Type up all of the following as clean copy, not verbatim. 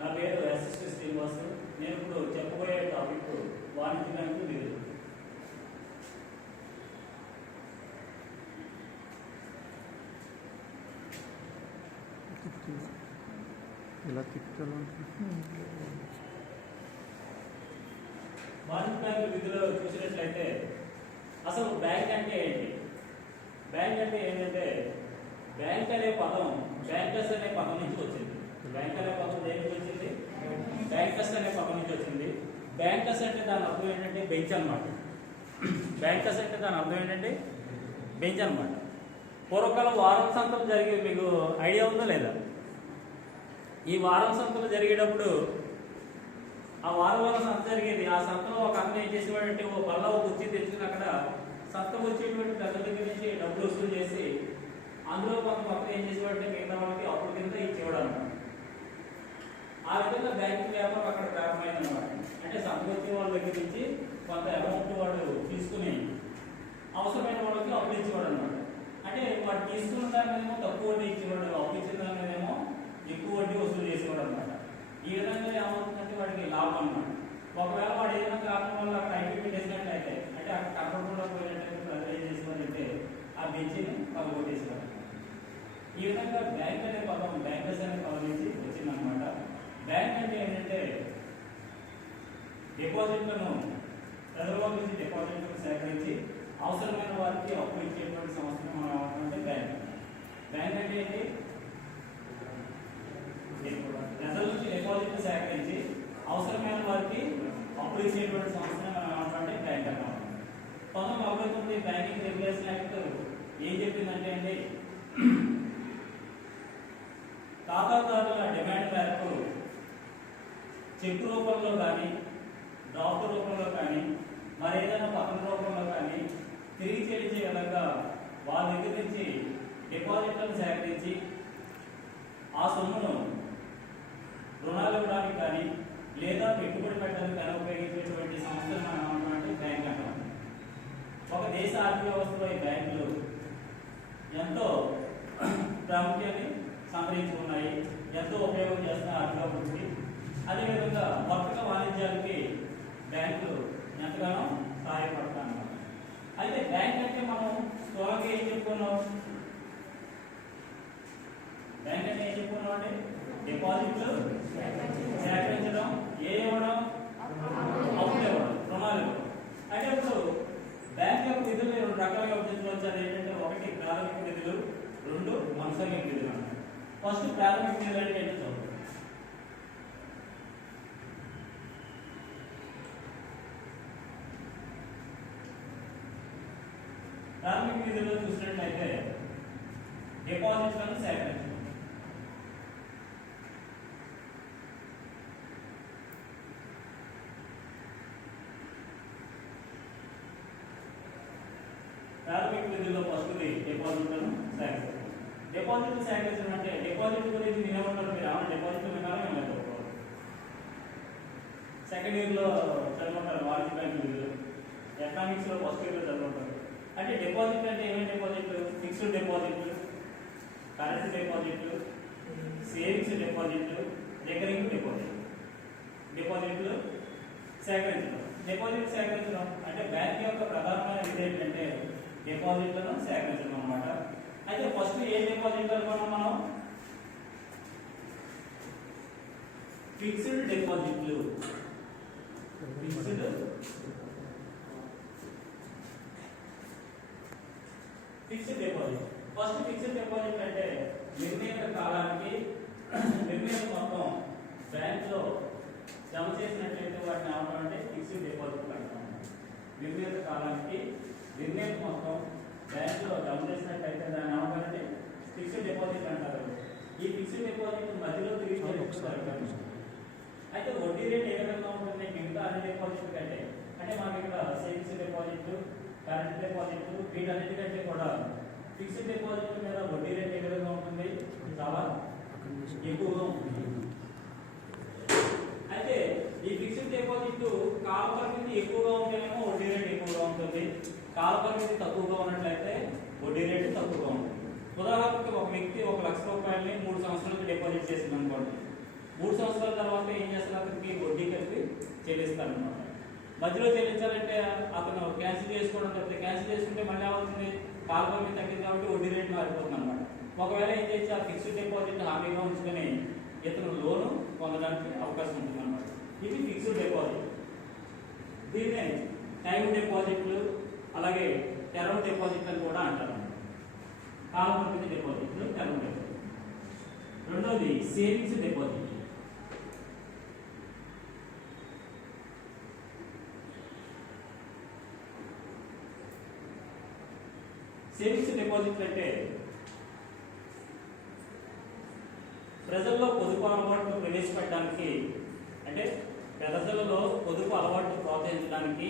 నా పేరు ఎస్ఎస్టీ శ్రీనివాస్. నేను ఇప్పుడు చెప్పబోయే టాపిక్ వాణిజ్య బ్యాంకు నిధులు. వాణిజ్య బ్యాంకు నిధులు చూసినట్లయితే అసలు బ్యాంక్ అంటే ఏంటి? బ్యాంక్ అంటే ఏంటంటే బ్యాంక్ అనే పదం బ్యాంకర్స్ అనే పదం నుంచి వచ్చింది. బ్యాంక్ అనే పదం దేనికి వచ్చింది? బ్యాంకర్స్ అనే పదం నుంచి వచ్చింది. బ్యాంకర్స్ అంటే దాని అర్థం ఏంటంటే బెంచ్ అనమాట. బ్యాంకర్స్ అంటే దాని అర్థం ఏంటంటే బెంచ్ అనమాట. పూర్వకాలం వారం సంతలు జరిగేది మీకు ఐడియా ఉందా లేదా? ఈ వారం సంతలు జరిగేటప్పుడు ఆ వారం సంత జరిగేది. ఆ సంతలో ఒక అతను ఏం చేసేవాడంటే ఓ బల్ల కుర్చీ తెచ్చుకుని అక్కడ సంతకు వచ్చేటువంటి ప్రజల దగ్గర నుంచి డబ్బులు వసూలు చేసి అందులో కొంత మొత్తం ఏం చేసేవాడంటే మిగతా వాళ్ళకి అప్పుల కింద ఇచ్చేవాడు అనమాట. ఆ విధంగా బ్యాంకింగ్ వ్యాపారం అక్కడ ప్రారంభమైంది అనమాట. అంటే సంతకు వచ్చే వాళ్ళ దగ్గర నుంచి కొంత అమౌంట్ వాడు తీసుకుని అవసరమైన వాళ్ళకి అప్పులు ఇచ్చేవాడు అనమాట. అంటే వాడు తీసుకున్న దాని మీదేమో తక్కువ వడ్డీ ఇచ్చేవాడు, అప్పు ఇచ్చిన దాని మీదేమో ఎక్కువ వడ్డీ వసూలు చేసేవాడు అనమాట. ఈ విధంగా ఏమవుతుందంటే వాడికి లాభం అనమాట. ఒకవేళ వాడు ఏదైనా కారణం వల్ల అక్కడ ఐపీ పెట్టేసినట్లయితే అంటే అక్కడ కనపడకుండా పోయినట్లయితే ప్రజలు ఏం చేసేవారంటే ఆ బెంచ్ని పగలగొట్టేసేవారు. ఈ విధంగా బ్యాంక్ అనే పదం బ్యాంకర్స్ అనే పదం నుంచి వచ్చిందనమాట. బ్యాంక్ అంటే ఏంటంటే డిపాజిట్లను ప్రజల నుంచి డిపాజిట్లను సేకరించి అవసరమైన వారికి అప్పు ఇచ్చేటువంటి సంస్థను మనం ఏమంటామంటే బ్యాంక్. బ్యాంక్ అంటే ఏంటి? ప్రజల నుంచి డిపాజిట్లు సేకరించి అవసరమైన వారికి అప్పులు ఇచ్చేటువంటి సంస్థను మనం ఏమంటామంటే బ్యాంక్ అన్నమాట. 1949 బ్యాంకింగ్ రెగ్యులేషన్ యాక్ట్ ఏం చెప్పిందంటే అండి, ఖాతాదారుల డిమాండ్ మేరకు చెక్ రూపంలో కానీ డ్రాఫ్ట్ రూపంలో కానీ మరేదైనా పత్రం రూపంలో కానీ తిరిగి చెల్లించే విధంగా వాళ్ళ దగ్గర నుంచి డిపాజిట్లను సేకరించి ఆ సొమ్మును రుణాలు ఇవ్వడానికి కానీ లేదా పెట్టుబడి పెట్టడానికి కానీ ఉపయోగించేటువంటి సంస్థలు మనం ఏమంటామంటే బ్యాంక్ అంటాం. ఒక దేశ ఆర్థిక వ్యవస్థలో ఈ బ్యాంకులు ఎంతో ప్రాముఖ్యాన్ని సంతరించుకున్నాయి, ఎంతో ఉపయోగం చేస్తున్న ఆర్థిక అభివృద్ధికి. అదేవిధంగా వర్తక వాణిజ్యాలకి బ్యాంకులు ఎంతగానో సహాయపడతాయి అన్నమాట. అయితే బ్యాంక్ అంటే మనం స్థూలంగా ఏం చెప్పుకున్నాం? బ్యాంక్ అంటే ఏం చెప్పుకున్నాం అంటే డిపాజిట్లు సేకరించడం, ఇవ్వడం, అప్పులు ఇవ్వడం, రుణాలు ఇవ్వడం. అంటే ఇప్పుడు బ్యాంక్ యొక్క నిధులు 2 రకాలుగా విభజించవచ్చు. అది ఏంటంటే ఒకటి ప్రాథమిక నిధులు, 2 మనసంగిక నిధులు అన్నమాట. ఫస్ట్ ప్రాథమిక నిధులు అంటే ఏంటో చూద్దాం. ప్రాథమిక నిధుల్లో చూసినట్లయితే డిపాజిట్లను సేకరించడం. ప్రాథమిక నిధుల్లో ఫస్ట్ది డిపాజిట్లను సేకరించడం. డిపాజిట్లు సేకరించడం అంటే డిపాజిట్ గురించి వినేమంటారు మీరు? ఏమన్నా డిపాజిట్లు వినాలని ఏమైనా సెకండ్ ఇయర్లో చదువుకుంటారు వాణిజ్య బ్యాంకు నిధులు, ఎకనామిక్స్లో ఫస్ట్ ఇయర్లో చదువుకుంటారు. అంటే డిపాజిట్ అంటే ఏమేమి డిపాజిట్లు? ఫిక్స్డ్ డిపాజిట్లు, కరెంట్ డిపాజిట్లు, సేవింగ్స్ డిపాజిట్లు, రికరింగ్ డిపాజిట్లు సేకరించడం. డిపాజిట్ సేకరించడం అంటే బ్యాంక్ యొక్క ప్రధానమైన విధి ఏంటంటే డిపాజిట్లను సేకరించడం అన్నమాట. అయితే ఫస్ట్ ఏ డిపాజిట్ అనుకున్నాం మనం? ఫిక్స్డ్ డిపాజిట్లు. Fixed deposit. First fixed deposit అంటే నిర్ణీత కాలానికి నిర్ణీత మొత్తం బ్యాంక్లో జమ చేసినట్లయితే వాటిని ఏమంటామంటే ఫిక్స్డ్ డిపాజిట్ అంటాం. నిర్ణీత కాలానికి నిర్ణీత మొత్తం బ్యాంకులో జమ చేసినట్లయితే దాన్ని ఏమంటారంటే ఫిక్స్డ్ డిపాజిట్ అంటారు. ఈ ఫిక్స్డ్ డిపాజిట్ మధ్యలో తిరిగి చెల్లించారు. అయితే వడ్డీ రేట్ ఏ విధంగా ఉంటుంది మిగతా అన్ని డిపాజిట్ కంటే? అంటే మనకి ఇక్కడ సేవింగ్స్ డిపాజిట్, కరెంట్ డిపాజిట్, వీటన్నిటికంటే కూడా ఫిక్స్డ్ డిపాజిట్ మీద వడ్డీ రేట్ ఏ విధంగా ఉంటుంది? చాలా ఎక్కువగా ఉంటుంది. అయితే ఈ ఫిక్స్డ్ డిపాజిట్ కాల పరిమితి ఎక్కువగా ఉంటేనేమో వడ్డీ రేట్ ఎక్కువగా ఉంటుంది, కాల పరిమితి తక్కువగా ఉన్నట్లయితే వడ్డీ రేటు తక్కువగా ఉంటుంది. ఉదాహరణకి ఒక వ్యక్తి 1 లక్ష రూపాయలని 3 సంవత్సరాలకు డిపాజిట్ చేసింది అనుకోండి. 3 సంవత్సరాల తర్వాత ఏం చేస్తారు, అతనికి వడ్డీ కలిపి చెల్లిస్తారు అనమాట. మధ్యలో చెల్లించాలంటే అతను క్యాన్సిల్ చేసుకోవడం తప్పితే, క్యాన్సిల్ చేసుకుంటే మళ్ళీ ఏమవుతుంది, కాలపరిమితి తగ్గింది కాబట్టి వడ్డీ రేటు మారిపోతుంది అనమాట. ఒకవేళ ఏం చేసి ఆ ఫిక్స్డ్ డిపాజిట్ హామీగా ఉంచుకొని ఇతను లోను పొందడానికి అవకాశం ఉంటుంది అనమాట. ఇది ఫిక్స్డ్ డిపాజిట్. దీన్నే టైం డిపాజిట్లు అలాగే టర్మ్ డిపాజిట్ అని కూడా అంటారు. కాలపరిమితి డిపాజిట్లు, టర్మ్ డిపాజిట్. రెండోది సేవింగ్స్ డిపాజిట్. సేవింగ్స్ డిపాజిట్ అంటే ప్రజల్లో పొదుపు అలవాట్లు ప్రవేశపెట్టడానికి, అంటే ప్రజలలో పొదుపు అలవాట్లు ప్రోత్సహించడానికి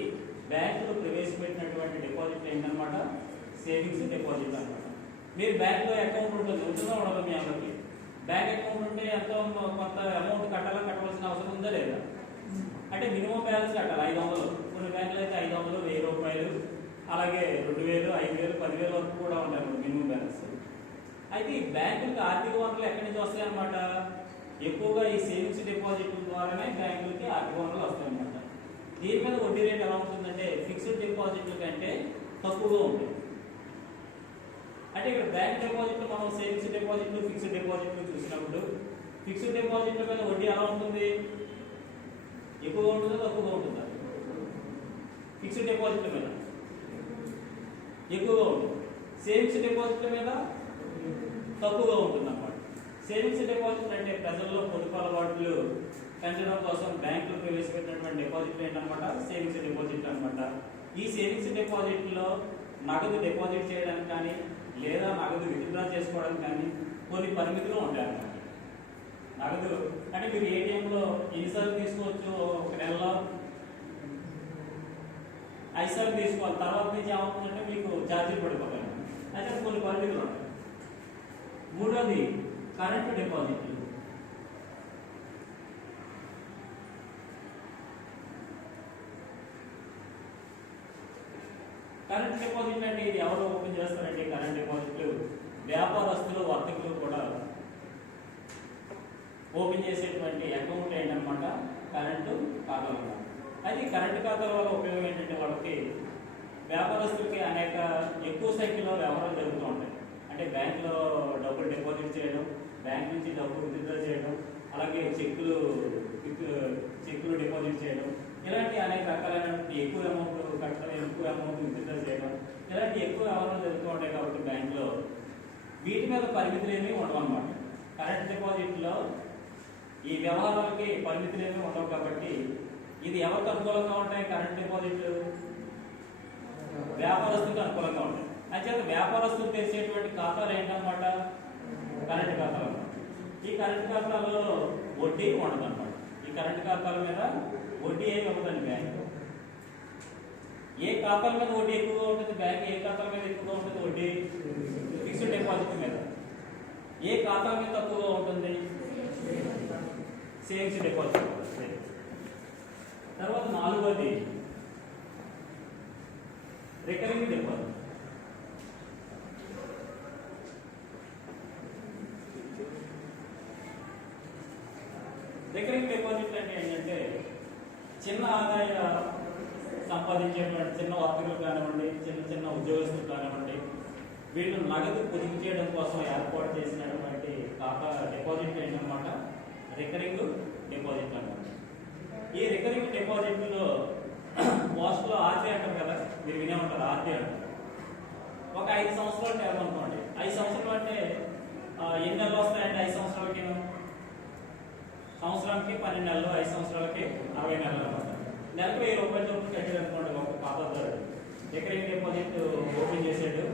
బ్యాంకులు ప్రవేశపెట్టినటువంటి డిపాజిట్ ఏంటన్నమాట, సేవింగ్స్ డిపాజిట్ అనమాట. మీరు బ్యాంకులో అకౌంట్ ఉంటుంది, ఉంటుందా ఉండదు మీ అందరికి? బ్యాంక్ అకౌంట్ ఉంటే ఎంతో కొంత అమౌంట్ కట్టవలసిన అవసరం ఉందా లేదా? అంటే మినిమం బ్యాలెన్స్ కట్టాలి 500. కొన్ని బ్యాంకులు అయితే 500, 1000 రూపాయలు, అలాగే 2000, 5000, 10,000 వరకు కూడా ఉంటాయి మినిమం బ్యాలెన్స్. అయితే ఈ బ్యాంకులకు ఆర్థిక వనరులు ఎక్కడి నుంచి వస్తాయన్నమాట, ఎక్కువగా ఈ సేవింగ్స్ డిపాజిట్ ద్వారానే బ్యాంకులకి ఆర్థిక వనరులు వస్తాయన్నమాట. దీని మీద వడ్డీ రేట్ ఎలా ఉంటుందంటే ఫిక్స్డ్ డిపాజిట్ల కంటే తక్కువగా ఉంటుంది. అంటే ఇక్కడ బ్యాంక్ డిపాజిట్లు మనం సేవింగ్స్ డిపాజిట్లు, ఫిక్స్డ్ డిపాజిట్లు చూసినప్పుడు ఫిక్స్డ్ డిపాజిట్ల మీద వడ్డీ ఎలా ఉంటుంది, ఎక్కువగా ఉంటుందా తక్కువగా ఉంటుందా? ఫిక్స్డ్ డిపాజిట్ల మీద ఎక్కువగా ఉంటుంది, సేవింగ్స్ డిపాజిట్ల మీద తక్కువగా ఉంటుంది అన్నమాట. సేవింగ్స్ డిపాజిట్లు అంటే ప్రజల్లో పొదుపు అలవాట్లు పెంచడం కోసం బ్యాంకులు ప్రవేశపెట్టినటువంటి డిపాజిట్లు ఏంటన్నమాట, సేవింగ్స్ డిపాజిట్లు అనమాట. ఈ సేవింగ్స్ డిపాజిట్లో నగదు డిపాజిట్ చేయడానికి కానీ లేదా నగదు విత్డ్రా చేసుకోవడానికి కానీ కొన్ని పరిమితులు ఉంటాయి అన్నమాట. నగదు అంటే మీరు ఏటీఎంలో ఎన్నిసార్లు తీసుకోవచ్చు, ఒక నెలలో 5 సార్లు తీసుకోవాలి, తర్వాత నుంచి ఏమవుతుందంటే మీకు ఛార్జీలు పడిపోతాయి. అయితే కొన్ని పరిమితులు ఉంటాయి. మూడోది కరెంటు డిపాజిట్లు. కరెంట్ డిపాజిట్ అంటే ఇది ఎవరు ఓపెన్ చేస్తారంటే కరెంట్ డిపాజిట్లు వ్యాపారస్తులు, వర్తకులు కూడా ఓపెన్ చేసేటువంటి అకౌంట్ ఏంటన్నమాట కరెంటు ఖాతాలు. అయితే కరెంటు ఖాతాల వల్ల ఉపయోగం ఏంటంటే వాళ్ళకి వ్యాపారస్తులకి అనేక ఎక్కువ సంఖ్యలో వ్యవహారాలు జరుగుతూ ఉంటాయి. అంటే బ్యాంకులో డబ్బులు డిపాజిట్ చేయడం, బ్యాంక్ నుంచి డబ్బులు విత్డ్రా చేయడం, అలాగే చెక్కులు డిపాజిట్ చేయడం, ఇలాంటి అనేక రకాలైనటువంటి ఎక్కువ అమౌంట్ కట్టడం, ఎక్కువ అమౌంట్ విత్డ్రా చేయడం, ఇలాంటి ఎక్కువ వ్యవహారాలు జరుగుతూ ఉంటాయి. కాబట్టి బ్యాంకులో వీటి మీద పరిమితులు ఏమీ ఉండవు అన్నమాట. కరెంట్ డిపాజిట్లో ఈ వ్యవహారాలకి పరిమితులు ఏమీ ఉండవు. కాబట్టి ఇది ఎవరికి అనుకూలంగా ఉంటాయి, కరెంట్ డిపాజిట్లు వ్యాపారస్తులకు అనుకూలంగా ఉంటాయి. అయితే వ్యాపారస్తులు తెరిచేటువంటి ఖాతాలు ఏంటన్నమాట కరెంట్ ఖాతాలు అన్నమాట. ఈ కరెంట్ ఖాతాలో వడ్డీ ఉండదు అన్నమాట. ఈ కరెంట్ ఖాతాల మీద వడ్డీ ఏమి ఇవ్వదండి బ్యాంక్. ఏ ఖాతాల మీద వడ్డీ ఎక్కువగా ఉంటుంది, బ్యాంక్ ఏ ఖాతాల మీద ఎక్కువగా ఉంటుంది వడ్డీ, ఫిక్స్డ్ డిపాజిట్ మీద. ఏ ఖాతా మీద తక్కువగా ఉంటుంది, సేవింగ్స్ డిపాజిట్. తర్వాత నాలుగోది రికరింగ్ డిపాజిట్. రికరింగ్ డిపాజిట్ అంటే ఏంటంటే చిన్న ఆదాయ సంపాదించేటువంటి చిన్న వర్తకులు కానివ్వండి, చిన్న ఉద్యోగస్తులు కానివ్వండి, వీళ్ళు నగదు పొదుపు చేయడం కోసం ఏర్పాటు చేసినటువంటి ఖాతా డిపాజిట్ ఏంటన్నమాట రికరింగ్ డిపాజిట్ అన్నమాట. ఈ రికరింగ్ డిపాజిట్లో పోస్ట్లో ఆర్డీ అంటారు కదా, మీరు వినే ఉంటారు, ఆర్డీ అంటారు. ఒక 5 సంవత్సరాలు టైం అనుకోండి. 5 సంవత్సరాలు అంటే ఎన్ని నెలలు వస్తాయంటే 5 సంవత్సరాలకి సంవత్సరానికి 12 నెలలు, 5 సంవత్సరాలకి 60 నెలలు అనమాట. నెలకు 1000 రూపాయలు చొప్పున కట్టాడు అనుకోండి ఒక ఖాతాదారు. రికరింగ్ డిపాజిట్ ఓపెన్ చేసాడు,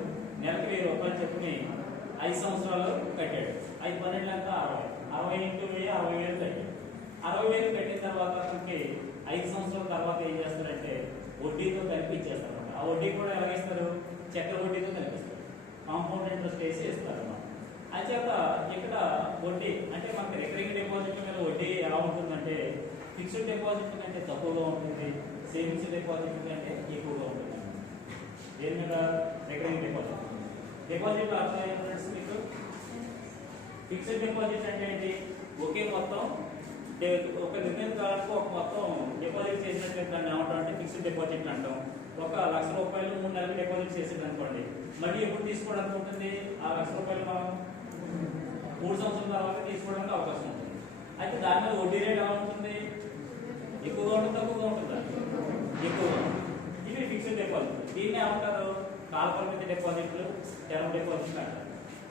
నెలకు 1000 రూపాయలు చొప్పుని 5 సంవత్సరాలు కట్టాడు. 5 12 ఎంత 60 ఇంటూ 1000 60,000 కట్టాడు. 60,000 కట్టిన తర్వాత అతనికి 5 సంవత్సరాల తర్వాత ఏం చేస్తారంటే వడ్డీతో కలిపి ఇచ్చేస్తారు. ఆ వడ్డీ కూడా ఎలాగేస్తారు, చక్ర వడ్డీతో కలిపిస్తారు, కాంపౌండ్ ఇంట్రెస్ట్ వేసి ఇస్తారు అన్నమాట. అంచేత ఇక్కడ వడ్డీ అంటే మనకి రికరింగ్ డిపాజిట్ మీద వడ్డీ ఎలా ఉంటుందంటే ఫిక్స్డ్ డిపాజిట్ కంటే తక్కువగా ఉంటుంది, సేవింగ్స్ డిపాజిట్ కంటే ఎక్కువగా ఉంటుంది. దేని మీద రికరింగ్ డిపాజిట్. డిపాజిట్ అర్థం ఫ్రెండ్స్ మీకు ఫిక్స్డ్ డిపాజిట్ అంటే ఏంటి? ఒకే మొత్తం ఒక నిర్ణీత కాలానికి ఒక మొత్తం డిపాజిట్ చేసినట్టు దాన్ని ఏమంటాం అంటే ఫిక్స్డ్ డిపాజిట్ అంటాం. ఒక ₹1,00,000 3 నెలలకు డిపాజిట్ చేసేది అనుకోండి, మళ్ళీ ఎప్పుడు తీసుకోవడానికి ఉంటుంది? ఆ ₹1,00,000 మనం 3 సంవత్సరాల తర్వాత తీసుకోవడానికి అవకాశం ఉంటుంది. అయితే దాని మీద వడ్డీ రేట్ ఎలా ఉంటుంది? ఎక్కువగా ఉంటుంది, తక్కువగా ఉంటుందా? ఎక్కువగా. ఇవి ఫిక్స్డ్ డిపాజిట్. దీన్ని ఏమంటారు? కాలపరిమితి డిపాజిట్లు, టర్మ్ డిపాజిట్లు అంటారు.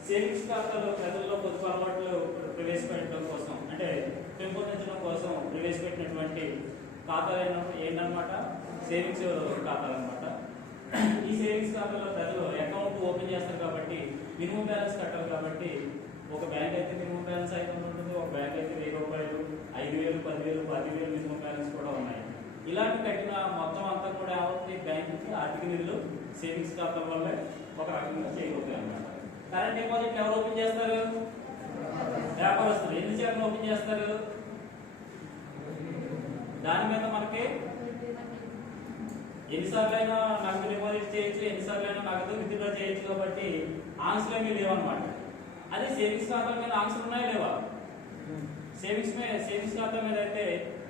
సేవింగ్స్ ఖాతాలో ప్రజల్లో పొదుపు అలవాట్లు ప్రవేశపెట్టడం కోసం, అంటే పెంపొందించడం కోసం ప్రవేశపెట్టినటువంటి ఖాతాలు ఏంటన్నమాట? సేవింగ్స్ ఖాతాలు అనమాట. ఈ సేవింగ్స్ ఖాతాలో ప్రజలు అకౌంట్ ఓపెన్ చేస్తారు కాబట్టి మినిమం బ్యాలెన్స్ కట్టాలి. కాబట్టి ఒక బ్యాంక్ అయితే మినిమం బ్యాలెన్స్ 500 ఉంటుంది, ఒక బ్యాంక్ అయితే ₹1000, 5,000, 10,000, 10,000 మినిమం బ్యాలెన్స్ కూడా ఉన్నాయి. ఇలాంటి కట్టిన మొత్తం అంతా కూడా ఏమవుతుంది? బ్యాంకుకి ఆర్థిక నిధులు సేవింగ్స్ ఖాతా వల్ల ఒక రకంగా చేయగలుగుతాయి అన్నమాట. కరెంట్ డిపాజిట్ ఎవరు ఓపెన్ చేస్తారు? వ్యాపారస్తులు. ఎన్ని శాతం ఓపెన్ చేస్తారు? దాని మీద మనకి ఎన్నిసార్లు అయినా నగదు డిపాజిట్ చేయొచ్చు, ఎన్నిసార్లు అయినా నగదు విత్డ్రా చేయొచ్చు. కాబట్టి ఆంక్షలు ఏమీ లేవన్నమాట. అదే సేవింగ్స్ ఖాతా మీద ఆంక్షలు ఉన్నాయా లేవా? సేవింగ్స్ ఖాతా మీద అయితే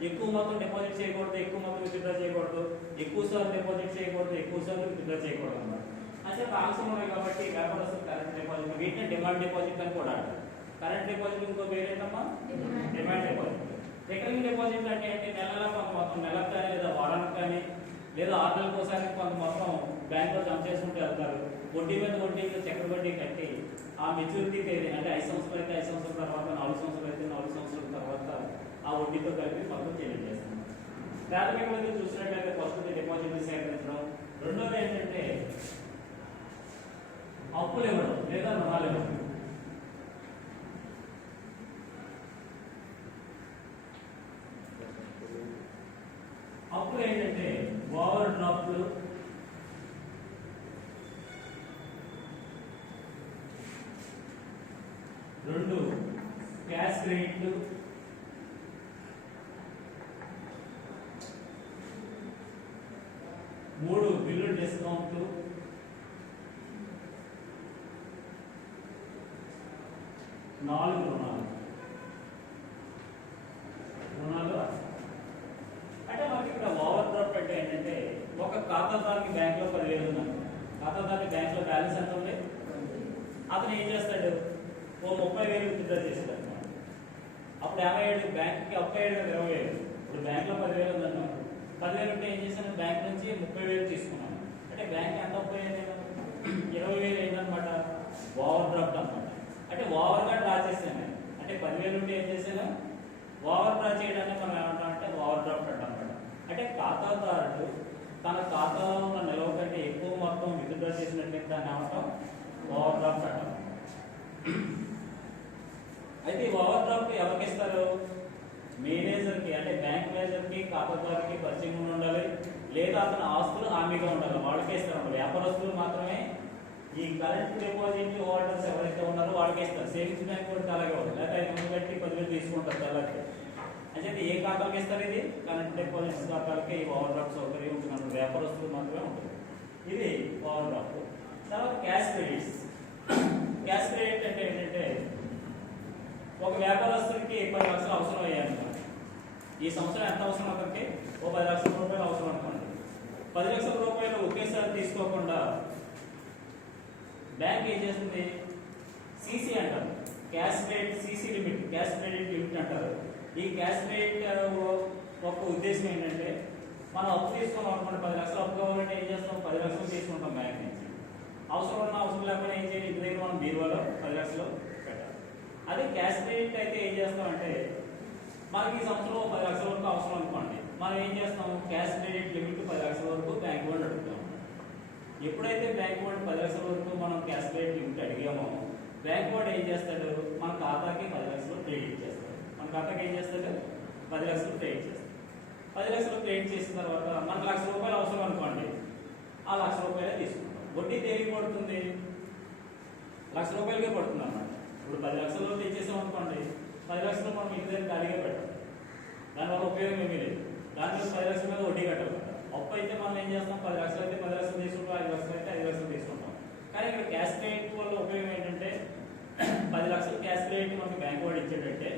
ఎక్కువ మొత్తం డిపాజిట్ చేయకూడదు, ఎక్కువ మొత్తం విత్డ్రా చేయకూడదు, ఎక్కువ సార్లు డిపాజిట్ చేయకూడదు, ఎక్కువ సార్లు విత్డ్రా చేయకూడదు అన్నమాట. అంటే ఆంక్షలు ఉన్నాయి కాబట్టి వ్యాపారస్తులు కరెంట్ డిపాజిట్, వీటిని డిమాండ్ డిపాజిట్ అని కూడా అంటారు. కరెంట్ డిపాజిట్ ఇంకో పేరేంటమ్మా? Demand deposit. రికరింగ్ డిపాజిట్ అంటే ఏంటి? నెలల కొంత మొత్తం నెలకు కానీ లేదా వారానికి కానీ లేదా 6 నెలలకు ఒకసారి కొంత మొత్తం బ్యాంకులో జమ చేసుకుంటూ వెళ్తారు. వడ్డీ మీద వడ్డీ చక్ర వడ్డీ కట్టి ఆ మెచ్యూరిటీ తేదీ అంటే 5 సంవత్సరాలు అయితే 5 సంవత్సరాల తర్వాత, 4 సంవత్సరాలు అయితే 4 సంవత్సరాల తర్వాత ఆ వడ్డీతో కలిపి మొత్తం చెల్లింపు చేస్తాం. ప్రాథమికంగా చూసినట్లయితే ఫస్ట్ డిపాజిట్లు సేకరించడం, రెండోది ఏంటంటే అప్పులు ఇవ్వడం లేదా రుణాలు ఇవ్వడం. అప్పులు ఏంటంటే ఓవర్ డ్రాఫ్ట్లు, రెండు క్యాష్ క్రెడిట్లు, మూడు బిల్లు డిస్కౌంట్, నాలుగు రుణాలు. అంటే మనకి ఇక్కడ ఓవర్ డ్రాఫ్ట్ అంటే ఏంటంటే ఒక ఖాతాదారుకి బ్యాంకులో 10,000 ఉందండి. ఖాతాదారుకి బ్యాంకులో బ్యాలెన్స్ ఎంత ఉంది? అతను ఏం చేస్తాడు? ఓ 30,000 విత్డ్రా చేసాడు అనమాట. అప్పుడు ఏమయ్యాడు? బ్యాంక్కి అప్పు అయ్యాడు కదా 20,000. ఇప్పుడు బ్యాంకులో 10,000 ఉందన్నాం. 10,000 ఉంటే ఏం చేశాను? బ్యాంక్ నుంచి 30,000 తీసుకున్నాను. అంటే బ్యాంక్ ఎంత అప్పు అయ్యాను? 20,000 అయిందనమాట. ఓవర్ డ్రాఫ్ట్ అనమాట. అంటే ఓవర్గా డ్రా చేశాను. అంటే 10,000 ఉంటే ఏం చేశాను? ఓవర్ డ్రా చేయడాన్ని మనం ఏమంటాం అంటే ఓవర్ డ్రాఫ్ట్ అంటాం అనమాట. అంటే ఖాతాదారుడు తన ఖాతాలో ఉన్న నిల్వ కంటే ఎక్కువ మొత్తం విత్డ్రా చేసినట్లయితే దాన్ని ఏమంటాం? ఓవర్ డ్రాఫ్ట్ అంటాం. అయితే ఈ ఓవర్ డ్రాఫ్ట్ ఎవరికి ఇస్తారు? మేనేజర్కి, అంటే బ్యాంక్ మేనేజర్కి ఖాతాదారుకి పరిచయం ఉండాలి, లేదా అతని ఆస్తులు హామీగా ఉండాలి, వాళ్ళకే ఇస్తారు. వ్యాపారస్తులు మాత్రమే ఈ కరెంట్ డిపాజిట్ హోల్డర్స్ ఎవరైతే ఉన్నారో వాళ్ళకే ఇస్తారు. సేవింగ్స్ బ్యాంక్ కూడా అలాగే ఉంటుంది. లేదా 500 కట్టి 10,000 తీసుకుంటారు తెల్లకి. అంటే ఏ ఖాతాలకు ఇస్తారు? ఇది కరెంట్ డిపాజిట్స్ ఖాతాలకి ఈ ఓవర్ డ్రాఫ్ట్ సౌకర్యం ఉంటుంది. వ్యాపారస్తులు మాత్రమే ఉంటుంది. ఇది ఓవర్ డ్రాఫ్ట్. తర్వాత క్యాష్ క్రెడిట్స్. క్యాష్ క్రెడిట్ అంటే ఏంటంటే ఒక వ్యాపారస్తుడికి 10 లక్షలు అవసరం అయ్యాను. ఈ సంవత్సరం ఎంత అవసరం? అతనికి ఓ 10 లక్షల రూపాయలు అవసరం అనుకోండి. 10 లక్షల రూపాయలు ఒకేసారి తీసుకోకుండా బ్యాంక్ ఏం చేస్తుంది? సిసి అంటారు, cash credit CC limit, cash credit limit అంటారు. ఈ క్యాష్ క్రెడిట్ ఒక ఉద్దేశం ఏంటంటే మనం అప్పు తీసుకున్నాం అనుకోండి, 10 లక్షలు అప్పు కావాలంటే ఏం చేస్తాం? 10 లక్షలు తీసుకుంటాం బ్యాంక్ నుంచి. అవసరం ఉన్న అవసరం లేకపోయినా ఏం చేయాలి? ఇంటి దగ్గర మనం బీరువాలో 10 లక్షలు పెట్టాలి. అదే క్యాష్ క్రెడిట్ అయితే ఏం చేస్తామంటే మనకి ఈ సంవత్సరం 10 లక్షల వరకు అవసరం అనుకోండి, మనం ఏం చేస్తాం? క్యాష్ క్రెడిట్ లిమిట్ 10 లక్షల వరకు బ్యాంక్ వాళ్ళు అడుగుతాం. ఎప్పుడైతే బ్యాంక్ వాళ్ళు 10 లక్షల వరకు మనం క్యాష్ క్రెడిట్ లిమిట్ అడిగామో బ్యాంక్ వాడు ఏం చేస్తాడు? మన ఖాతాకి 10 లక్షలు క్రెడిట్ చేస్తాడు. మన ఖాతాకి ఏం చేస్తాడు? 10 లక్షలు క్రెడిట్ చేస్తాడు. 10 లక్షలు క్రెడిట్ చేసిన తర్వాత మనకు ₹1,00,000 అవసరం అనుకోండి, ఆ ₹1,00,000 తీసుకుంటాం. వడ్డీ దేనికి పడుతుంది? ₹1,00,000కే పడుతుంది అన్నమాట. ఇప్పుడు 10 లక్షలు తెచ్చేసాం అనుకోండి, 10 లక్షలు మనం ఇంటి దగ్గర ఖాళీగా పెట్టాలి. దానివల్ల ఉపయోగం ఏమీ లేదు. దాని మీద 10 లక్షల మీద వడ్డీ కట్టాలి. అప్పు అయితే మనం ఏం చేస్తాం? 10 లక్షలు అయితే 10 లక్షలు తీసుకుంటాం, 5 లక్షలు అయితే 5 లక్షలు తీసుకుంటాం. కానీ ఇక్కడ క్యాష్ క్రెడిట్ వల్ల ఉపయోగం ఏంటంటే 10 లక్షలు క్యాష్ క్రెడిట్ మనకి బ్యాంక్ వాడు ఇచ్చేటట్టే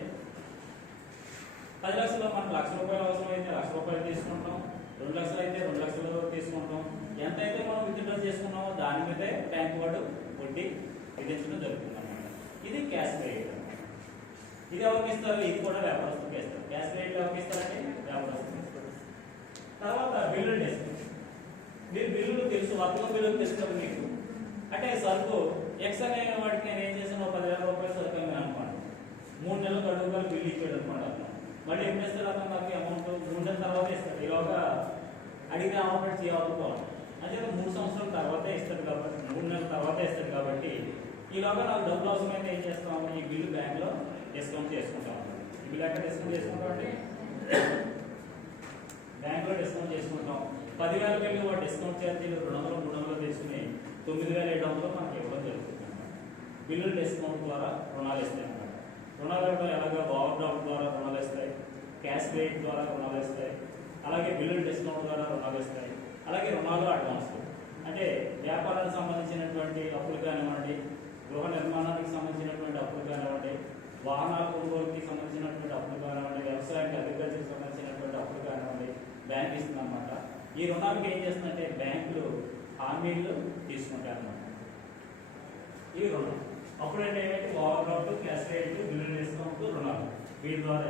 10 లక్షల్లో మనకు ₹1,00,000 అవసరం అయితే ₹1,00,000 తీసుకుంటాం, 2 లక్షలు అయితే 2 లక్షలు తీసుకుంటాం. ఎంతైతే మనం విత్డ్రా చేసుకున్నామో దాని మీదే బ్యాంక్ వాడు వడ్డీ విధించడం జరుగుతుంది అన్నమాట. ఇది క్యాష్ క్రెడిట్. ఇది ఎవరికి ఇస్తారు? ఇది కూడా వ్యాపారస్తులకు ఇస్తారు. క్యాష్ క్రెడిట్ ఎవరికి ఇస్తారంటే వ్యాపారస్తులకు ఇస్తారు. తర్వాత బిల్లు డిస్కౌంట్. మీరు బిల్లులు తెలుసు, వర్తక బిల్లులు తెలుసు కదా మీకు. అంటే సరుకు ఎక్స్ అనే వాడికి నేను ఏం చేశాను, ₹10,000 సరుకు అని అనుకోండి. 3 నెలలు గడువుగా బిల్లు ఇచ్చాడు అనుకోండి. మళ్ళీ ఏం చేస్తాడు అతను? నాకు అమౌంట్ 3 నెలల తర్వాత ఇస్తాడు. ఈలోగా అడిగిన అమౌంట్ చేయాలనుకోవాలి అంటే 3 సంవత్సరాల తర్వాతే ఇస్తాడు కాబట్టి, 3 నెలల తర్వాతే ఇస్తాడు కాబట్టి ఈలోగా నాకు డబ్బులు అవసరమైతే ఏం చేస్తాము, ఈ బిల్లు బ్యాంక్లో డిస్కౌంట్ చేసుకుంటాం. ఈ బిల్లు ఎక్కడ డిస్కౌంట్ చేసుకుంటాం అంటే బ్యాంక్లో డిస్కౌంట్ చేసుకుంటాం. 10,000 వెళ్ళి వాడు డిస్కౌంట్ ఛార్జీలు 200, 300 తీసుకుని 9,700 మనకి ఇవ్వడం జరుగుతుంది అన్నమాట. బిల్లు డిస్కౌంట్ ద్వారా రుణాలు ఇస్తాయి అన్నమాట. రుణాలు ఇవ్వడం ఎలాగా? ఓవర్ డ్రాఫ్ట్ ద్వారా రుణాలు ఇస్తాయి, క్యాష్ క్రెడిట్ ద్వారా రుణాలు ఇస్తాయి, అలాగే బిల్లు డిస్కౌంట్ ద్వారా రుణాలు ఇస్తాయి, అలాగే రుణాలు అడ్వాన్స్. అంటే వ్యాపారానికి సంబంధించినటువంటి అప్పులు కానివ్వండి, గృహ నిర్మాణానికి సంబంధించినటువంటి అప్పులు కానివ్వండి, వాహనాల కొనుగోలుకి సంబంధించినటువంటి అప్పులు కానివ్వండి, వ్యవసాయానికి అగ్రికల్చర్కి సంబంధించినటువంటి అప్పులు కానివ్వండి బ్యాంక్ ఇస్తుంది అన్నమాట. ఈ రుణాలకు ఏం చేస్తుందంటే బ్యాంకులు హామీలు తీసుకుంటాయి అన్నమాట. ఈ రుణం అప్పుడు ఏమైతే over draft, cash credit, bill discount, రుణాలు వీటి ద్వారా.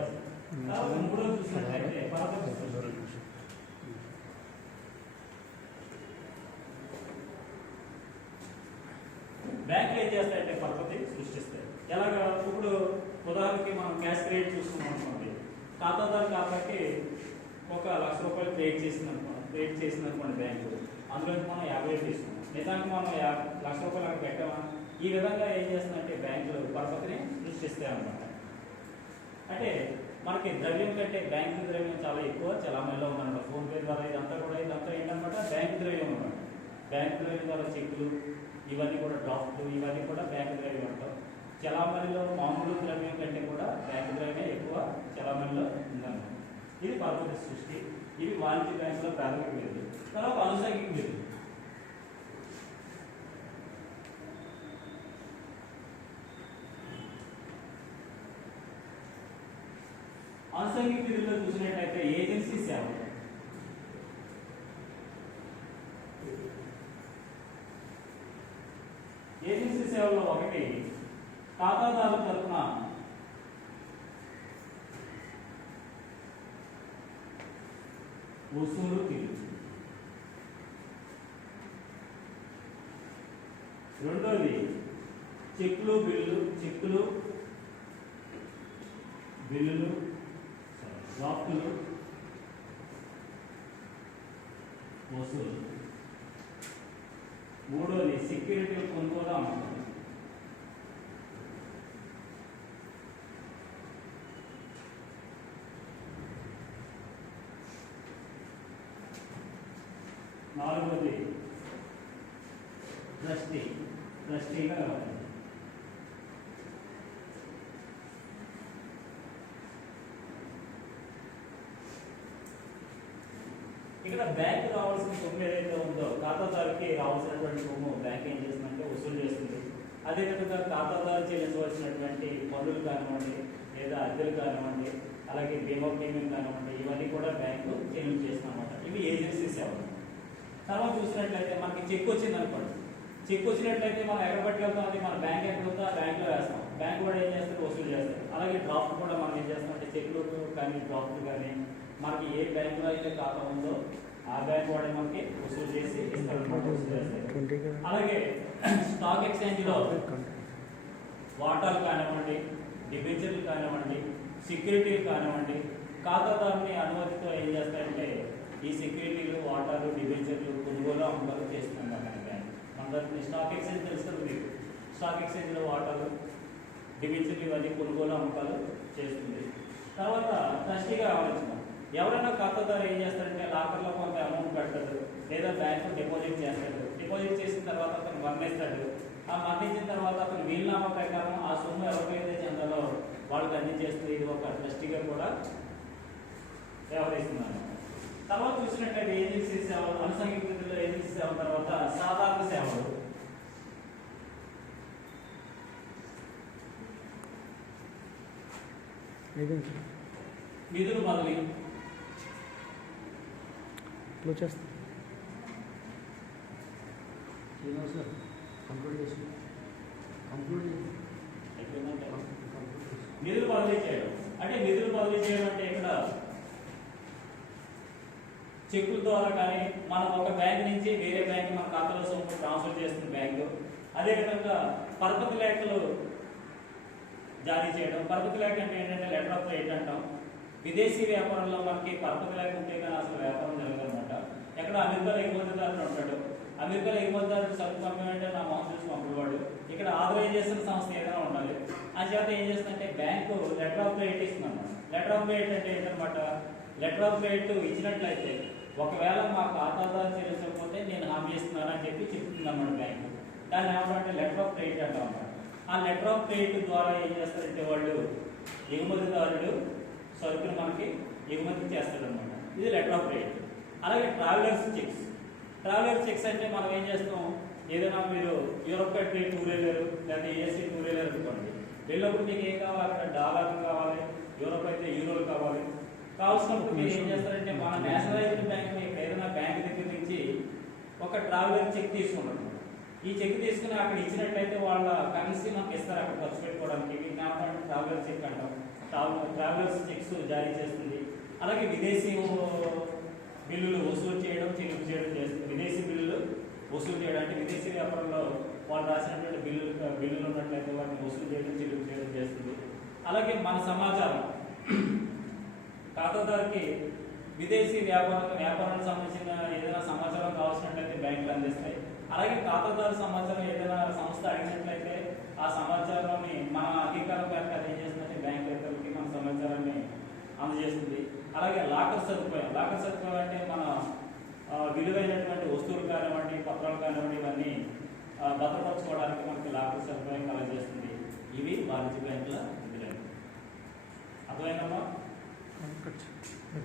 మూడో చూసినట్లయితే బ్యాంకులు ఏం చేస్తాయంటే పరపతి సృష్టిస్తాయి. ఎలాగా? ఇప్పుడు ఉదాహరణకి మనం క్యాష్ క్రెడిట్ చూసుకున్నాం అనుకోండి. ఖాతాదారు కాబట్టి ₹1,00,000 క్రెడిట్ చేసింది అనుకోండి బ్యాంకు. అందులో మనం 50 తీసుకున్నాం. నిజానికి మనం ₹1,00,000 అక్కడ పెట్టామా? ఈ విధంగా ఏం చేస్తుందంటే బ్యాంకులు పరపతిని సృష్టిస్తాయి అన్నమాట. అంటే మనకి ద్రవ్యం కంటే బ్యాంకు ద్రవ్యం చాలా ఎక్కువ చలామణిలో ఉందన్నమాట. ఫోన్పే ద్వారా ఇదంతా ఏంటన్నమాట? బ్యాంకు ద్రవ్యం అన్నమాట. బ్యాంకు ద్రవ్యం ద్వారా చెక్కులు ఇవన్నీ కూడా, డ్రాఫ్ట్లు ఇవన్నీ కూడా బ్యాంకు ద్రవ్యం అంటాం. చలామణిలో మామూలు ద్రవ్యం కంటే కూడా బ్యాంకు ద్రవ్యమే ఎక్కువ చలామణిలో ఉందన్నమాట. ఇది పరపతి సృష్టి. ఇవి వాణిజ్య బ్యాంకులో ప్రాథమిక బిల్లు. తర్వాత అనుసంఘిక బిల్లు. అనుసంఘిక బిల్లులో చూసినట్లయితే ఏజెన్సీ సేవలు. ఏజెన్సీ సేవల్లో ఒకటి ఖాతాదారుల తరఫున వసూలు తీరు. రెండోది చెక్కులు, బిల్లులు, డ్రాఫ్టులు వసూలు. మూడోది సెక్యూరిటీ కొనుగోలు, అమ్మకం. నాలుగోది ట్రస్టీగా వ్యవహరించాలి. ఇక్కడ బ్యాంక్ రావాల్సిన సొమ్ము ఏదైతే ఉందో, ఖాతాదారుకి రావాల్సినటువంటి సొమ్ము బ్యాంక్ ఏం చేస్తుందంటే వసూలు చేస్తుంది. అదేవిధంగా ఖాతాదారు చెల్లించవలసినటువంటి పన్నులు కానివ్వండి, లేదా అద్దెలు కానివ్వండి, అలాగే బీమా ప్రీమియం కానివ్వండి, ఇవన్నీ కూడా బ్యాంకు చెల్లింపు చేస్తుంది అన్నమాట. ఇవి ఏజెన్సీ సేవలు. తర్వాత చూసినట్లయితే మనకి చెక్ వచ్చింది అనుకోండి. చెక్ వచ్చినట్లయితే మనం ఎక్కడ పట్టుకెళ్తాం? అది మన బ్యాంక్ ఎక్కడ ఉందో ఆ బ్యాంకులో వేస్తాం. బ్యాంక్ కూడా ఏం చేస్తారు? వసూలు చేస్తారు. అలాగే డ్రాఫ్ట్ కూడా మనం ఏం చేస్తాం అంటే చెక్లు కానీ డ్రాఫ్ట్ కానీ మనకి ఏ బ్యాంకులో అయితే ఖాతా ఉందో ఆ బ్యాంక్ వాడే మనకి వసూలు చేసి ఇస్తారు. అలాగే స్టాక్ ఎక్స్చేంజ్లో వాటాలు కానివ్వండి, డిబెంచర్లు కానివ్వండి, సెక్యూరిటీలు కానివ్వండి, ఖాతాదారుని అనుమతితో ఏం చేస్తారంటే ఈ సెక్యూరిటీలు, వాటాలు, డిబెంచర్లు కొనుగోలు, అమ్మకాలు చేస్తుంది అన్నమాట బ్యాంక్. మన దాన్ని స్టాక్ ఎక్స్చేంజ్ తెలుస్తుంది మీకు. స్టాక్ ఎక్స్చేంజ్లో వాటాలు, డిబెంచర్లు ఇవన్నీ కొనుగోలు, అమ్మకాలు చేస్తుంది. తర్వాత ట్రస్టీగా వ్యవహరించడం. ఎవరైనా ఖాతాదారు ఏం చేస్తారంటే లాకర్లో కొంత అమౌంట్ పెడతాడు, లేదా బ్యాంకు డిపాజిట్ చేస్తాడు. డిపాజిట్ చేసిన తర్వాత అతను మరణిస్తాడు. ఆ మరణించిన తర్వాత అతను వీలునామా ప్రకారం ఆ సొమ్ము ఎవరికైతే చెందాలో వాళ్ళకి అందించేస్తూ ఇది ఒక ట్రస్టీగా కూడా వ్యవహరిస్తున్నారు. తర్వాత చూసినట్లయితే ఏజెన్సీ సేవలు, అనుసంఘిక విధుల్లో ఏజెన్సీ సేవల తర్వాత సాధారణ సేవలు. నిధులు బదిలీ, నిధులు బదిలీ చేయడం అంటే నిధులు బదిలీ చేయడం అంటే ఇక్కడ చెక్కుల ద్వారా కానీ మనం ఒక బ్యాంక్ నుంచి వేరే బ్యాంక్ మన ఖాతాలో సొమ్ము ట్రాన్స్ఫర్ చేస్తున్న బ్యాంకు. అదేవిధంగా పరపతి లేఖలు జారీ చేయడం. పరపతి లేఖ అంటే ఏంటంటే లెటర్ ఆఫ్ క్రెడిట్ అంటాం. విదేశీ వ్యాపారంలో మనకి పరపతి లేఖ ఉంటే కానీ అసలు వ్యాపారం జరగదన్నమాట. ఎక్కడ అమెరికాలో ఎగుమతిదారుడు ఉంటాడు, అమెరికాలో ఎగుమతిదారుడు సరుకు పంపేమంటే నా మొహం చూసి పంపేవాడు. ఇక్కడ ఆథరైజేషన్ సంస్థ ఏదైనా ఉండాలి. ఆ చేత ఏం చేస్తుందంటే బ్యాంకు లెటర్ ఆఫ్ క్రెడిట్ ఇస్తుంది అన్నమాట. లెటర్ ఆఫ్ క్రెడిట్ అంటే ఏంటన్నమాట, లెటర్ ఆఫ్ క్రెడిట్ ఇచ్చినట్లయితే ఒకవేళ మా ఖాతాదారు చెల్లించకపోతే నేను హామీ ఇస్తున్నాను అని చెప్పి చెప్తుంది అన్నమాట బ్యాంకు. దాన్ని ఏమంటే లెటర్ ఆఫ్ క్రెడిట్ అంటాం అన్నమాట. ఆ లెటర్ ఆఫ్ క్రెడిట్ ద్వారా ఏం చేస్తారంటే వాళ్ళు ఎగుమతిదారుడు సరుకులు మనకి ఎగుమతి చేస్తాడు అనమాట. ఇది లెటర్ ఆఫ్ క్రెడిట్. అలాగే ట్రావెలర్స్ చెక్స్. ట్రావెలర్స్ చెక్స్ అంటే మనం ఏం చేస్తాం, ఏదైనా మీరు యూరోప్ కంట్రీ టూర్ వెళ్ళారు లేకపోతే ఏసీ టూర్ వెళ్ళారు అనుకోండి, వెళ్ళినప్పుడు మీకు ఏం కావాలి, అక్కడ డాలర్లు కావాలి, యూరోప్ అయితే యూరోలు కావాలి. కావాల్సినప్పుడు మీరు ఏం చేస్తారంటే మన నేషనలైజ్డ్ బ్యాంక్ ఇక్కడ ఏదైనా బ్యాంక్ దగ్గర నుంచి ఒక ట్రావెలర్ చెక్ తీసుకుంటారు. ఈ చెక్ తీసుకుని అక్కడ ఇచ్చినట్లయితే వాళ్ళ కరెన్సీ మనకి ఇస్తారు అక్కడ ఖర్చు పెట్టుకోవడానికి. వీటిని ఏమంటే ట్రావెలర్ చెక్ అంటాం. ట్రావెలర్స్ చెక్స్ జారీ చేస్తుంది. అలాగే విదేశీ బిల్లులు వసూలు చేయడం, చెల్లింపు చేయడం చేస్తుంది. విదేశీ బిల్లులు వసూలు చేయడం అంటే విదేశీ వ్యాపారంలో వాళ్ళు రాసినటువంటి బిల్లులు ఉన్నట్లయితే వాటిని వసూలు చేయడం, చెల్లింపు చేయడం చేస్తుంది. అలాగే మన సమాచారం ఖాతాదారుకి విదేశీ వ్యాపారానికి సంబంధించిన ఏదైనా సమాచారం కావాల్సినట్లయితే బ్యాంకులు అందిస్తాయి. అలాగే ఖాతాదారు సమాచారం ఏదైనా సంస్థ అడిగినట్లయితే ఆ సమాచారాన్ని మన అధికారం మేరకు అది ఏం చేస్తుందంటే బ్యాంక్ రైతులకి మన సమాచారాన్ని అందజేస్తుంది. అలాగే లాకర్ సదుపాయం. లాకర్ సదుపాయం అంటే మన విలువైనటువంటి వస్తువులు కానివ్వండి, పత్రాలు కానివ్వండి, ఇవన్నీ భద్రపరచుకోవడానికి మనకి లాకర్ సదుపాయం కలగజేస్తుంది. ఇవి వాణిజ్య బ్యాంకుల విధులు. అర్థమైందమ్మా?